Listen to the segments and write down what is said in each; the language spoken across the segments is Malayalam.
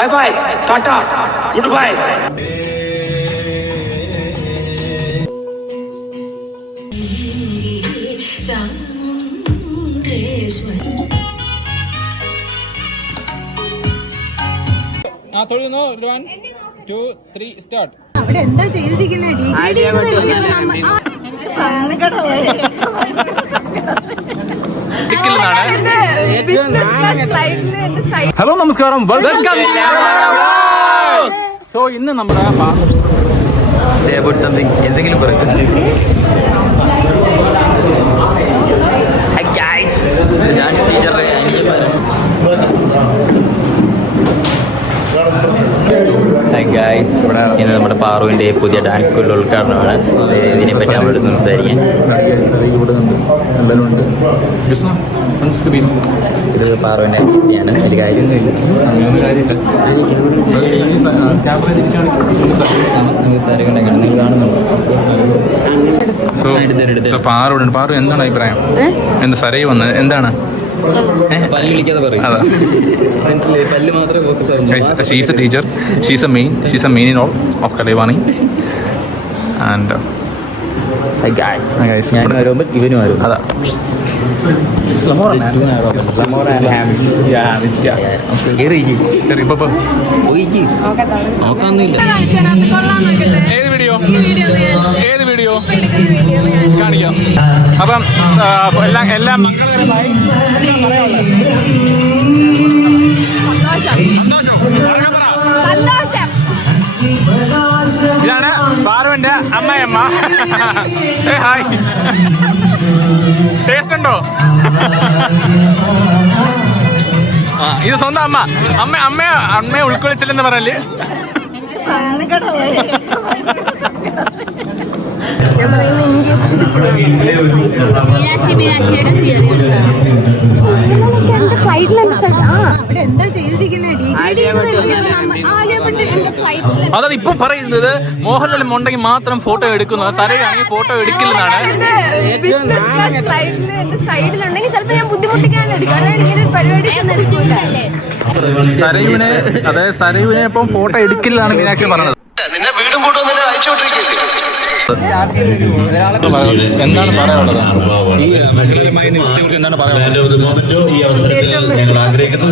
By bye, tata, goodbye. തൊഴുന്നു 1 2 3 സ്റ്റാർട്ട്. അവിടെ എന്താ ചെയ്തിരിക്കുന്നത്? ഹലോ നമസ്കാരം, സോ ഇന്ന് നമ്മുടെ എന്തെങ്കിലും പറയും. ഇന്ന് നമ്മുടെ പാറുവിൻ്റെ പുതിയ ഡാൻസ് സ്കൂളിൽ ഉദ്ഘാടനമാണ്. ഇതിനെപ്പറ്റി നമ്മളോട് സംസാരിക്കാൻ. ഇത് പാറുവിൻ്റെ കുട്ടിയാണ്, വലിയ കാര്യമൊന്നുമില്ല. നിങ്ങൾ കാണുന്നുണ്ടോ? പാറു എന്താണ് അഭിപ്രായം? എന്താ സരയി വന്നത് എന്താണ്? പല്ല് വിളിക്കാതെ പറയും. പല്ല് മാത്രമേ ഫോക്കസ് ആവുന്നു. She's A teacher, she's A main in all of Kalaivani. And ഞാൻ വരുമ്പോൾ ഇവനും വരും. അതാ നോക്കാനൊന്നുമില്ല. ഏത് വീഡിയോ കാണിക്കാം. അപ്പം എല്ലാം മംഗളകരമായി ഇതാണ് പാറുവിന്റെ അമ്മയമ്മ. ഹായ്, ടേസ്റ്റ് ഉണ്ടോ? ഇത് സ്വന്തം അമ്മയെ ഉൾക്കൊള്ളിച്ചില്ലെന്ന് പറയല്. അതായത് ഇപ്പൊ പറയുന്നത് മോഹൻലാൽ ഉണ്ടെങ്കിൽ മാത്രം ഫോട്ടോ എടുക്കുന്നു, സരയാണെങ്കിൽ ഫോട്ടോ എടുക്കില്ലെന്നാണ്. സരയുവിനെ ഇപ്പം ഫോട്ടോ എടുക്കില്ലെന്നാണ് മീനാക്ഷി പറഞ്ഞത്. എന്താണ് പറയാനുള്ളത്? എന്താണ് പറയാനുള്ളത്? ഈ അവസരത്തിൽ ഞങ്ങൾ ആഗ്രഹിക്കുന്നു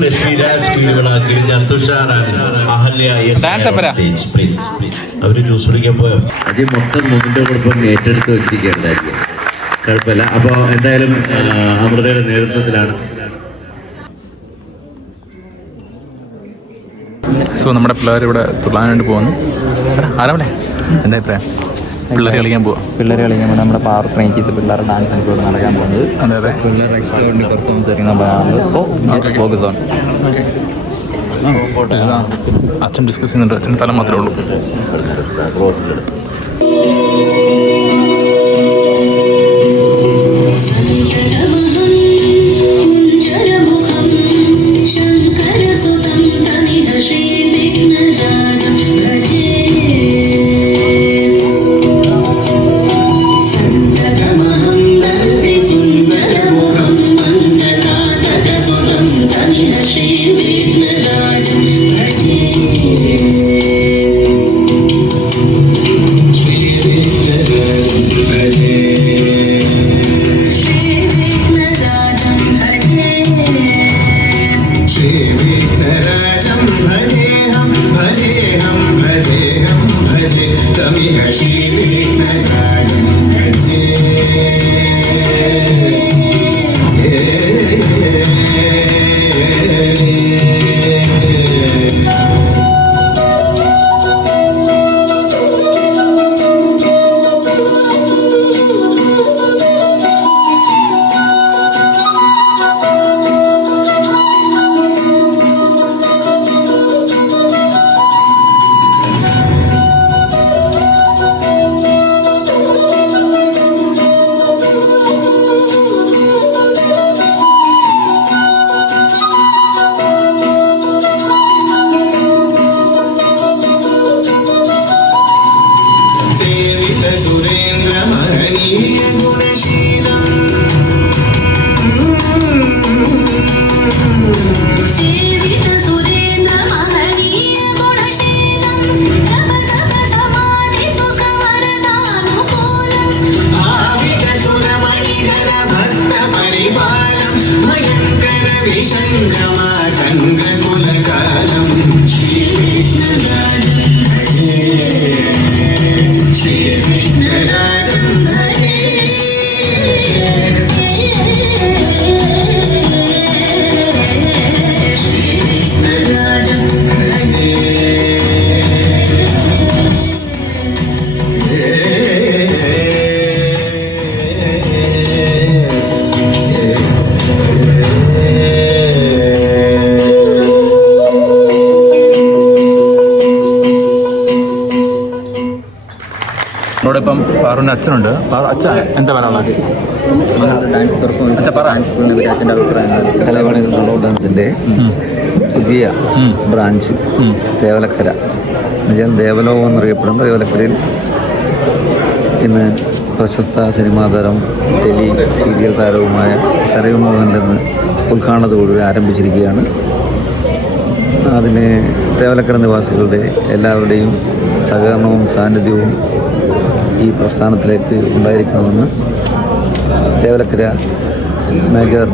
അവര് ജ്യൂസ് കുടിക്കാൻ പോയോ? അജയ് മൊത്തം മൊമെന്റോടൊപ്പം ഏറ്റെടുത്ത് വെച്ചിരിക്കുകയുണ്ടായിരിക്കും. കുഴപ്പമില്ല. അപ്പോൾ എന്തായാലും അമൃതയുടെ നേതൃത്വത്തിലാണ്. സോ നമ്മുടെ പിള്ളേർ ഇവിടെ തുള്ളാൻ വേണ്ടി പോകുന്നു. ആരാമല്ലേ എന്താ അഭിപ്രായം? പിള്ളേർ കളിക്കാൻ പോവാം. നമ്മുടെ പാർ ട്രെയിൻ ചെയ്ത് പിള്ളേരുടെ ഡാൻസ് ആണ് ഇവിടെ നടക്കാൻ പോകുന്നത്. അതെ പിള്ളേരുടെ എക്സ്ട്രാ പെർഫോമൻസ് ആയിരിക്കും. So focus on. അച്ഛൻ ഡിസ്കസ് ചെയ്യുന്നുണ്ട്. അച്ഛൻ തല മാത്രമേ ഉള്ളൂ. सेवित सुरेंद्र महनीय എൻ്റെ അച്ഛനുണ്ട്. അച്ഛൻ എന്താ പറയാനുള്ളത്? ഡാൻസ് പെർഫോമൻസ് ഡാൻസ് സ്കൂളിനെ പറ്റി അച്ഛൻ്റെ അഭിപ്രായം? കലൈവാണി സ്കൂൾ ഓഫ് ഡാൻസിൻ്റെ പുതിയ ബ്രാഞ്ച് തേവലക്കര എന്നുവെച്ചാൽ ദേവലോകം എന്നറിയപ്പെടുന്ന തേവലക്കരയിൽ ഇന്ന് പ്രശസ്ത സിനിമാ താരം ടെലി സീരിയൽ താരവുമായ സരയു മോഹൻ്റെ ഉദ്ഘാടനത്തോടുകൂടി ആരംഭിച്ചിരിക്കുകയാണ്. അതിന് തേവലക്കര നിവാസികളുടെ എല്ലാവരുടെയും സഹകരണവും സാന്നിധ്യവും ഈ പ്രസ്ഥാനത്തിലേക്ക് ഉണ്ടായിരിക്കണമെന്ന് തേവലക്കര മേജർ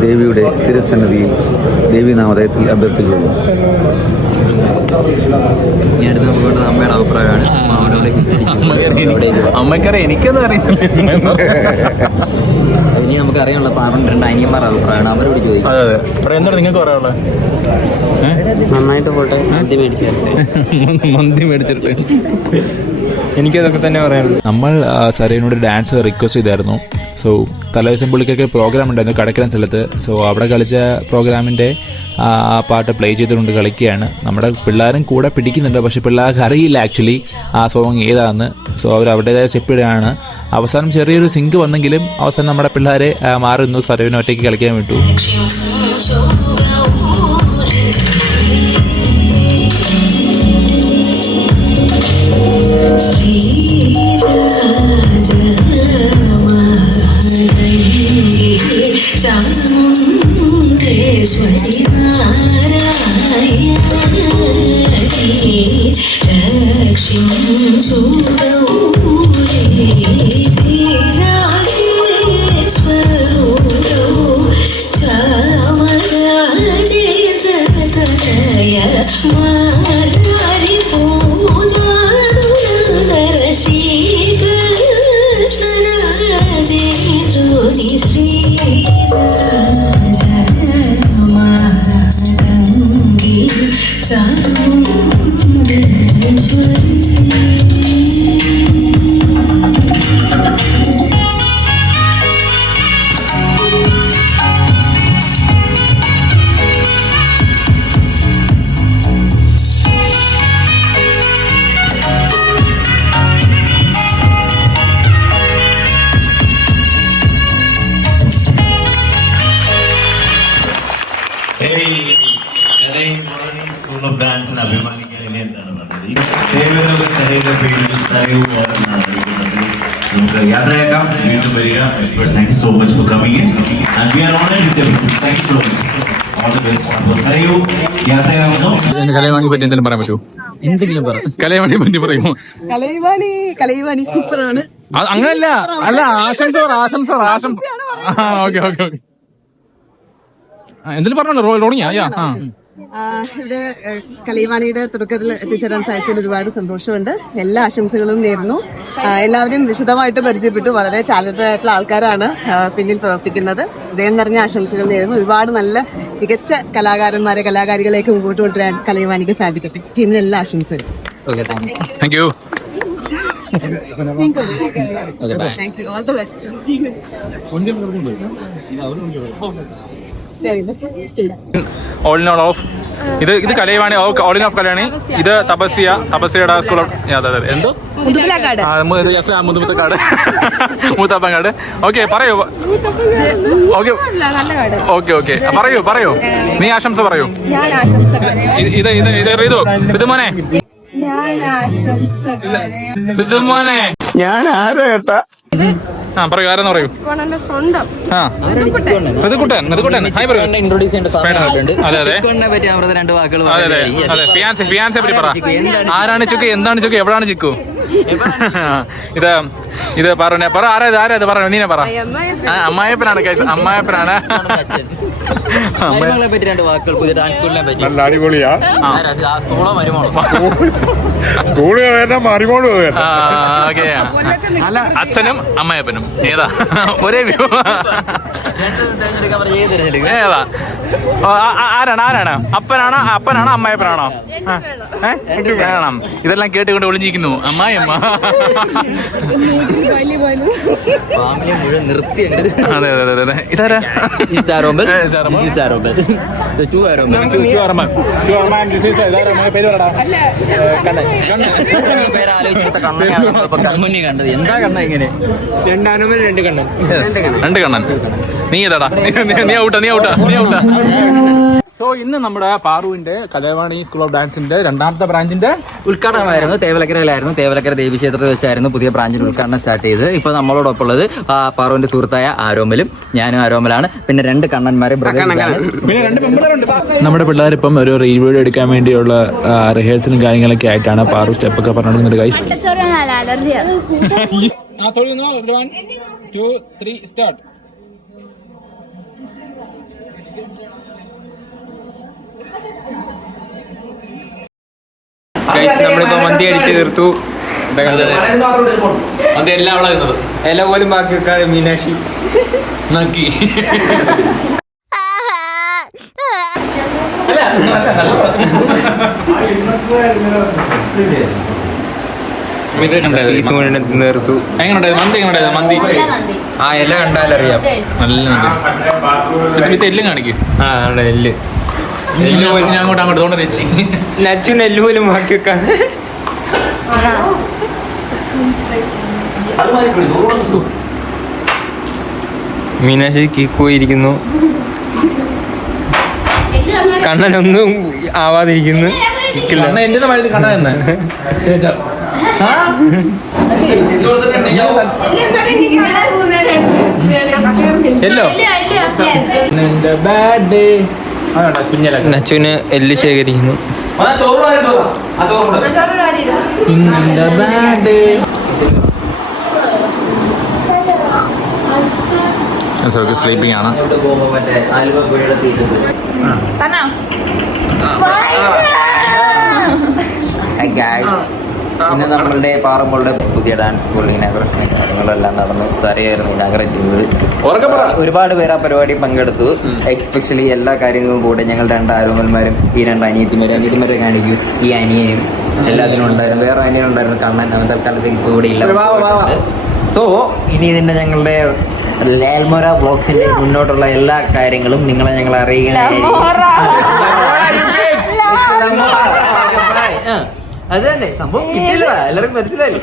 ദേവിയുടെ തിരുസന്നിധിയിൽ ദേവീനാമധേയത്തിൽ അഭ്യർത്ഥിച്ചുള്ളൂ. ഇനി അടുത്ത് നമുക്ക് അമ്മയുടെ അഭിപ്രായമാണ്. അമ്മക്കറിയാം, എനിക്കൊന്നും അറിയില്ല. ഇനി നമുക്ക് അറിയാനുള്ള 2 അനിയന്മാരുടെ അഭിപ്രായമാണ്, അവരോട് ചോദിക്കും. അതെ അതെ. ഇവിടെ എന്താണ് നിങ്ങൾക്ക് പറയാനുള്ളത്? നന്നായിട്ട് പോട്ടെ. മന്തി മേടിച്ചിട്ട് എനിക്കതൊക്കെ തന്നെ പറയാനുള്ളൂ. നമ്മൾ സരയിനോട് ഡാൻസ് റിക്വസ്റ്റ് ചെയ്തായിരുന്നു. സോ തലേദിവസം പുള്ളിക്കൊക്കെ പ്രോഗ്രാം ഉണ്ടായിരുന്നു കടക്കരം സ്ഥലത്ത്. സോ അവിടെ കളിച്ച പ്രോഗ്രാമിൻ്റെ ആ പാട്ട് പ്ലേ ചെയ്തുകൊണ്ട് കളിക്കുകയാണ്. നമ്മുടെ പിള്ളേരും കൂടെ പിടിക്കുന്നുണ്ട്, പക്ഷെ പിള്ളേർക്ക് അറിയില്ല ആക്ച്വലി ആ സോങ് ഏതാണെന്ന്. സോ അവർ അവരുടേതായ സ്റ്റെപ്പിടുകയാണ്. അവസാനം ചെറിയൊരു സിങ്ക് വന്നെങ്കിലും അവസാനം നമ്മുടെ പിള്ളേരെ മാറുന്നു, സരവിനെ ഒറ്റയ്ക്ക് കളിക്കാൻ വിട്ടു. സ്കൂൾ ഓഫ് ഡാൻസിന് അഭിമാനിക്കാൻ ഇനി എന്താണ് പറഞ്ഞത്? ദേവലോകക്കരയുടെ പേരിൽ സരയു എന്നാണ് നമുക്ക് യാത്രയാക്കാം. വീണ്ടും വരിക. Thank you so much for coming in and we are honoured with your presence. Thank you so much. All the best. അപ്പോൾ സരയു യാത്രയാവുന്നു. കലൈവാണിയെ പറ്റി എന്തെങ്കിലും പറയാൻ പറ്റുമോ? എന്തെങ്കിലും പറ. കലൈവാണിയെ പറ്റി പറയുമോ? കലൈവാണി സൂപ്പറാണ്. അങ്ങനല്ല, അല്ല, ആശംസ ഓക്കെ ഓക്കെ ഓക്കെ. എന്തെങ്കിലും പറഞ്ഞോ? റോളിങ്ങാ? ഇവിടെ കലൈവാണിയുടെ തുടക്കത്തിൽ എത്തിച്ചേരാൻ സാധിച്ചതിൽ ഒരുപാട് സന്തോഷമുണ്ട്. എല്ലാ ആശംസകളും നേരുന്നു. എല്ലാവരും വിശദമായിട്ട് പരിചയപ്പെട്ടു. വളരെ ടാലന്റഡ് ആയിട്ടുള്ള ആൾക്കാരാണ് പിന്നിൽ പ്രവർത്തിക്കുന്നത്. ഹൃദയം നിറഞ്ഞ ആശംസകൾ നേരുന്നു. ഒരുപാട് നല്ല മികച്ച കലാകാരികളേക്ക് മുമ്പോട്ട് കൊണ്ടുവരാൻ കലൈവാണിക്ക് സാധിക്കട്ടെ. ടീമിന് എല്ലാ ആശംസകളും. Okay, thank you. Thank you. Thank you. All the best. All in all of ഇത് കലൈവാണി, ഓൾ ഇൻ ഓഫ് കലയാണി. ഇത് തപസ്യയുടെ സ്കൂൾ. അതെ എന്തോ മുതുമുത്തക്കാട് മൂത്താപ്പങ്കാട്. ഓക്കെ, പറയൂ. ഓക്കെ ഓക്കെ ഓക്കെ, പറയൂ. നീ ആശംസ പറയൂ. ഇത് മോനെ ഞാൻ ആരോ ഏട്ടാ. പറയൂ, ആരെന്ന് പറയൂ. ഹായ് പറയൂ. ഇൻട്രോഡ്യൂസ് ചെയ്യേണ്ട സമയമായിട്ടുണ്ട്. അതെ അതെ പറ്റി അവരുടെ 2 വാക്കുകൾ. അതെ ഫിയാൻസെ പറ്റി പറ. ആരാണ് ചിക്കു, എന്താണ് ചിക്കു, എവിടാണ് ചിക്കു? ഇത് പറ. ആരാ പറ, നീനെ പറ. അമ്മായപ്പനാണ് അമ്മായപ്പനാണ്. മരുമകളെ പറ്റി 2 വാക്കുകൾ. പുതിയ ഡാൻസ് സ്കൂളിനെ പറ്റി. നല്ല അടിപൊളിയാ. സ്കൂളോ മരുമോളോ? ഓക്കെ. അച്ഛനും അമ്മായപ്പനും ഏതാ? ഒരേ വ്യൂ. ഏതാ? ആരാണ് അപ്പനാണോ അമ്മായപ്പനാണോ? വേണം. ഇതെല്ലാം കേട്ടുകൊണ്ട് ഒളിഞ്ഞിരിക്കുന്നു അമ്മായിയമ്മ. അതെ അതെ അതെ അതെ. ഇതാരാ? എന്താ കണ്ണ ഇങ്ങനെ? രണ്ട് കണ്ണൻ. നീ ഏതാടാ? നീ ഔട്ടാ. സോ ഇന്ന് നമ്മുടെ പാറുവിന്റെ കലൈവാണി സ്കൂൾ ഓഫ് ഡാൻസിന്റെ രണ്ടാമത്തെ ബ്രാഞ്ചിന്റെ ഉദ്ഘാടനമായിരുന്നു. തേവലക്കരയിലായിരുന്നു. തേവലക്കര ദേവീക്ഷേത്രത്തിൽ വെച്ചായിരുന്നു പുതിയ ബ്രാഞ്ചിന്റെ ഉദ്ഘാടനം സ്റ്റാർട്ട് ചെയ്തത്. ഇപ്പൊ നമ്മളോടൊപ്പം ഉള്ളത് പാറുവിന്റെ സുഹൃത്തായ ആരോമലും ഞാനും ആരോമലാണ്. പിന്നെ 2 കണ്ണന്മാരെ പിന്നെ 2 പെൺപിള്ളേരുണ്ട്. നമ്മുടെ പിള്ളേരിപ്പം ഒരു റീൽ വീഡിയോ എടുക്കാൻ വേണ്ടിയുള്ള റിഹേഴ്സലും കാര്യങ്ങളൊക്കെ ആയിട്ടാണ് പാറു സ്റ്റെപ്പൊക്കെ പറഞ്ഞിരുന്നത്. ഗൈസ് നമ്മളിപ്പോ മന്തി അടിച്ച് തീർത്തു. ഇല പോലും ബാക്കി വെക്കാതെ മീനാക്ഷി നോക്കി. തീർത്തു. മന്തി ആ ഇല കണ്ടാലറിയാം. നല്ല മന്തി. എല്ലും കാണിക്കും. ആ എല്ല് ഞാൻ അങ്ങോട്ട് തോണ്ട വെച്ച് നച്ചുന് എല്ല് പോലും ബാക്കി വെക്കാതെ. മീനാക്ഷി കീക്കോയിരിക്കുന്നു. കണ്ണനൊന്നും ആവാതിരിക്കുന്നു. എന്റെ മഴ കണ്ണ നച്ചുന് എല്ല് ശേഖരിക്കുന്നു. സ്ലീപ്പിംഗ് ആണ്. പിന്നെ നമ്മളുടെ പാറമ്പളുടെ പുതിയ ഡാൻസ് സ്കൂളിൽ ഇനാഗ്രേഷനും കാര്യങ്ങളെല്ലാം നടന്നു. സാറിയായിരുന്നു ഇനാഗ്രേറ്റ് ചെയ്തത്. ഒരുപാട് പേര് ആ പരിപാടി പങ്കെടുത്തു. എക്സ്പെഷ്യലി എല്ലാ കാര്യങ്ങളും കൂടെ ഞങ്ങൾ 2 ആരോമന്മാരും ഈ 2 അനിയത്തിമാരെ കാണിക്കും. ഈ അനിയനും എല്ലാത്തിനും ഉണ്ടായിരുന്നു. വേറെ അനിയനുണ്ടായിരുന്നു കണ്ണൻ. അവൻ തൽക്കാലത്തേക്ക് ഇപ്പോൾ ഇവിടെ ഇല്ല. സോ ഇനി ഇതിന്റെ ഞങ്ങളുടെ ലാൽമോര വ്ളോഗ്സിന്റെ മുന്നോട്ടുള്ള എല്ലാ കാര്യങ്ങളും നിങ്ങളെ ഞങ്ങൾ അറിയിക്കുന്നതായിരിക്കും. അത് തന്നെ സംഭവം കിട്ടിയില്ല. എല്ലാവർക്കും മനസ്സിലായില്ലേ?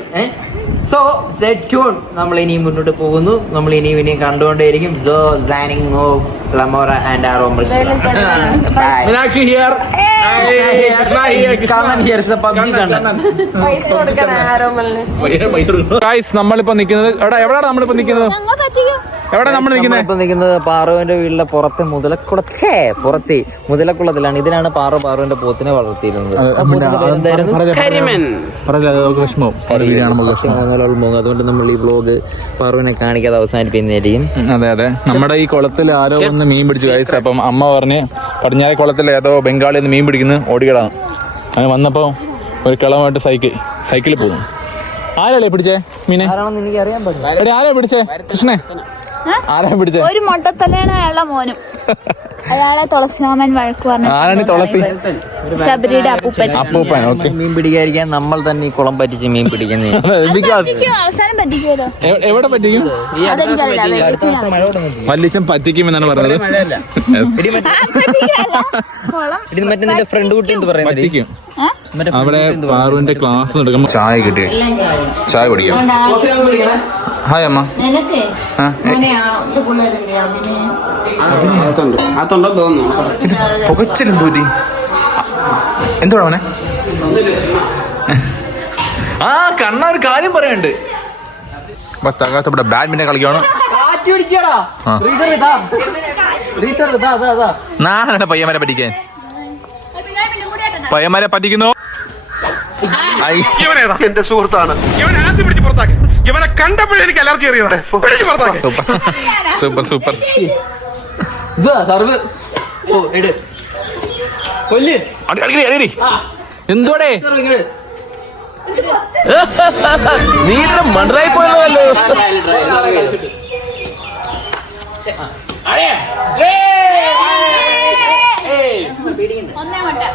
So stay tune. നമ്മൾ ഇനിയും മുന്നോട്ട് പോകുന്നു. നമ്മൾ ഇനിയും കണ്ടുകൊണ്ടേയിരിക്കും. സോ സൈനിങ് ഓഫ് ലമോറ ആൻഡ് ആരോമൽ. നമ്മളിപ്പോ നിൽക്കുന്നത് എവിടെയാണ്? നമ്മളിപ്പോ നിൽക്കുന്നത് പാറുവിന്റെ വീട്ടിലെ പുറത്തെ മുതലക്കുളത്തിലാണ്. ഇതിനാണ് പാറുവിന്റെ പോത്തിനെ വളർത്തിയിരുന്നത്. അതുകൊണ്ട് നമ്മൾ ഈ വ്ലോഗ് പാറുവിനെ കാണിക്കാതെ അവസാനിപ്പിക്കുന്നതായിരിക്കും. അതെ അതെ. നമ്മുടെ ഈ കുളത്തിൽ ആരോ ഒന്ന് മീൻ പിടിച്ചു ഗൈസ്. അപ്പം അമ്മ പറഞ്ഞ് പടിഞ്ഞാറേ കുളത്തിൽ ഏതോ ബംഗാളി ഒന്ന് മീൻ പിടിക്കുന്നു ഓടികളാണ്. അങ്ങനെ വന്നപ്പോ ഒരു കിളമായിട്ട് സൈക്കിളിൽ പോകുന്നു. ആരല്ലേ പിടിച്ചേ മീനെ? ആരാ പിടിച്ചേ? കൃഷ്ണേ ആരാ പിടിച്ചേ? ഒരു മൊട്ടത്തലേണ് അയാളുടെ മോനും. അയാളെ തുളസിമാമൻ വഴക്ക് പറഞ്ഞു. ആരാണ് തുളസി? ശബരിയുടെ അപ്പൂപ്പൻ. മീൻ പിടിക്കാതിരിക്കാൻ നമ്മൾ തന്നെ ഈ കുളം പറ്റിച്ച് മീൻ പിടിക്കുന്നത്. അവസാനം പറ്റിക്കുമല്ലോ. എവിടെ പറ്റിക്കും? വല്ലിച്ചൻ പറ്റിക്കുമെന്നാണ് പറഞ്ഞത്. മറ്റേ നിന്റെ ഫ്രണ്ട് കുട്ടി എന്ത് പറയുന്നത്? പറ്റിക്കും. അവിടെ പാറുവിന്റെ ക്ലാസ് നടക്കുമ്പോ ചായ കിട്ടിയ ചായ കുടിക്കാം. ഹായ് അമ്മ. പുകച്ചിലുണ്ടൂരി എന്തോടാ അവനെ? ആ കണ്ണ ഒരു കാര്യം പറയാനുണ്ട്. ഇവിടെ ബാഡ്മിന്റൺ കളിക്കുകയാണ്. നാളെ പയ്യന്മാരെ പറ്റിക്കാൻ. പയ്യന്മാരെ പറ്റിക്കുന്നു. എന്റെ സുഹൃത്താണ്. ഇവനെ ആദ്യം പിടിച്ച് പുറത്താക്കി. ഇവനെ കണ്ടപ്പോഴേ എനിക്ക് അലർജി അറിയാതെ. Super super. എന്തോടെ നീ ഇത്ര മണ്ടറായി പോയല്ലോ. ഒന്നേ കൊണ്ട്